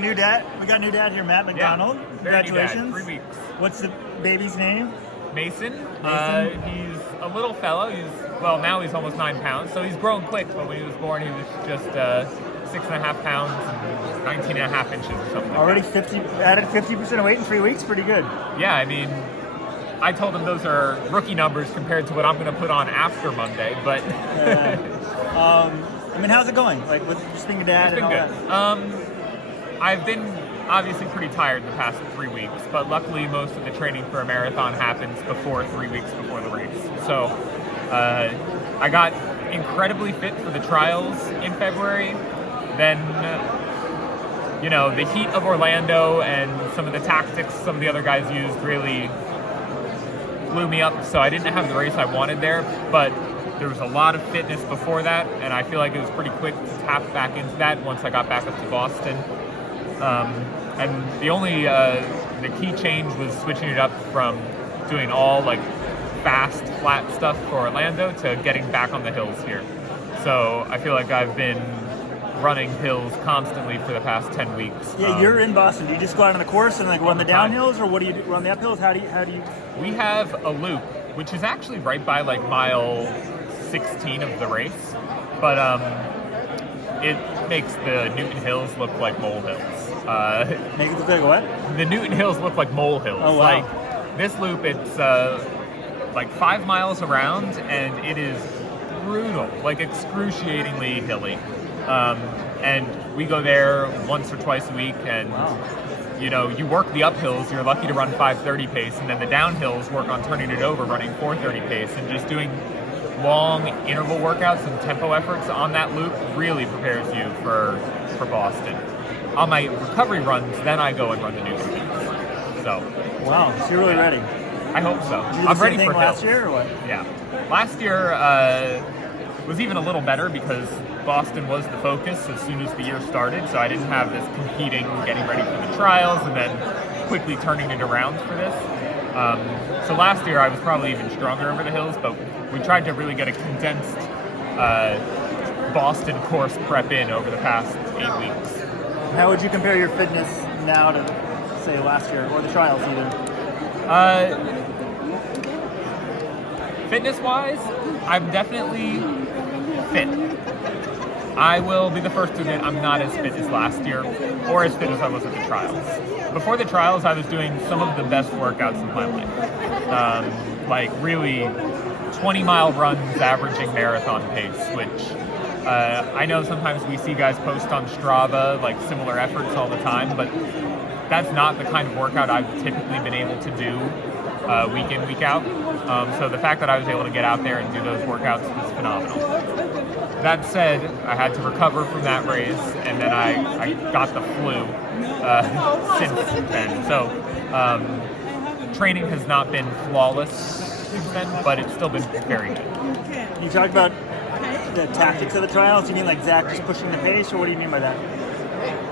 New dad. We got new dad here, Matt McDonald. Yeah, Congratulations. 3 weeks. What's the baby's name? Mason. Mason? He's a little fellow. Now he's almost 9 pounds. So he's grown quick, but when he was born, he was just 6.5 pounds and 19.5 inches or something. Already like that. added 50% of weight in 3 weeks. Pretty good. Yeah, I mean, I told him those are rookie numbers compared to what I'm going to put on after Monday, but. I mean, how's it going? Like with just being a dad It's been and all good. that. I've been obviously pretty tired the past 3 weeks, but luckily most of the training for a marathon happens before 3 weeks before the race. So I got incredibly fit for the trials in February. Then, the heat of Orlando and some of the tactics some of the other guys used really blew me up. So I didn't have the race I wanted there, but there was a lot of fitness before that, and I feel like it was pretty quick to tap back into that once I got back up to Boston. And the key change was switching it up from doing all like fast, flat stuff for Orlando to getting back on the hills here. So I feel like I've been running hills constantly for the past 10 weeks. Yeah, you're in Boston. Do you just go out on the course and like run the downhills, or what do you do? Run the uphills? How do you? We have a loop, which is actually right by like mile 16 of the race, but it makes the Newton Hills look like molehills. Make it look like what? The Newton Hills look like molehills. Oh, wow. Like this loop, it's like 5 miles around, and it is brutal, like excruciatingly hilly. And we go there once or twice a week, and you work the uphills. You're lucky to run 5:30 pace, and then the downhills work on turning it over, running 4:30 pace, and just doing long interval workouts and tempo efforts on that loop really prepares you for Boston. On my recovery runs, then I go and run the Newton Hills. So. Wow, so you're really ready. I hope so. Did you do the I'm same ready thing for last hills. year or what? Yeah. Last year was even a little better because Boston was the focus as soon as the year started, so I didn't have this competing, getting ready for the trials, and then quickly turning it around for this. So last year I was probably even stronger over the hills, but we tried to really get a condensed Boston course prep in over the past 8 weeks. How would you compare your fitness now to, say, last year, or the trials even? Fitness-wise, I'm definitely fit. I will be the first to admit I'm not as fit as last year, or as fit as I was at the trials. Before the trials, I was doing some of the best workouts of my life. Like really 20-mile runs averaging marathon pace, which I know sometimes we see guys post on Strava, like similar efforts all the time, but that's not the kind of workout I've typically been able to do week in, week out. So the fact that I was able to get out there and do those workouts was phenomenal. That said, I had to recover from that race, and then I got the flu since then. So training has not been flawless since then, but it's still been very good. You talked about the tactics of the trials. Do you mean like Zach just pushing the pace, or what do you mean by that?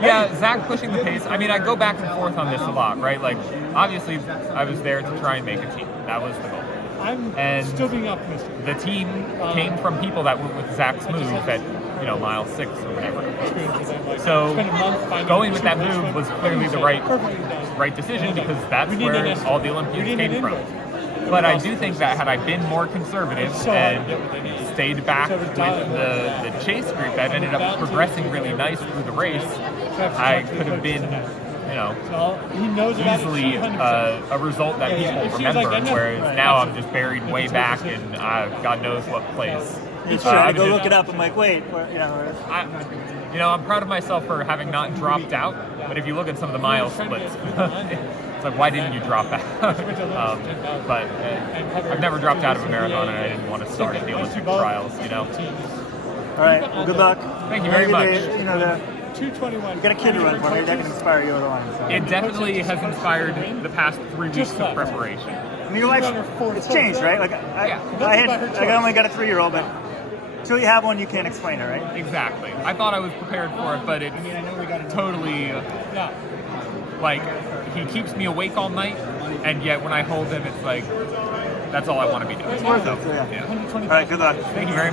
Yeah, Zach pushing the pace. I mean, I go back and forth on this a lot, right? Like, obviously, I was there to try and make a team. That was the goal. I'm still being optimistic. The team came from people that went with Zach's move at, mile 6 or whatever. So going with that move was clearly the right decision because that's where all the Olympians came from. But I do think that had I been more conservative and stayed back with the chase group that ended up progressing really nice through the race, I could have been, easily a result that people remember, whereas now I'm just buried way back and God knows what place. It's true. I go look it up. I'm like, wait, I'm proud of myself for having not dropped out, but if you look at some of the mile splits, it's like, why didn't you drop out? But I've never dropped out of a marathon, and I didn't want to start at the Olympic trials, All right, well, good luck. Thank you very much. You got a kid to run for. Maybe that can inspire you otherwise. So. It definitely has inspired the past 3 weeks of preparation. I mean, your life, it's changed, right? Like, I only got a 3-year-old, but until you have one, you can't explain it, right? Exactly. I thought I was prepared for it, but it's totally, like, he keeps me awake all night, and yet when I hold him, it's like, that's all I want to be doing. It's worth it. So, yeah. All right, good luck. Thank you very much.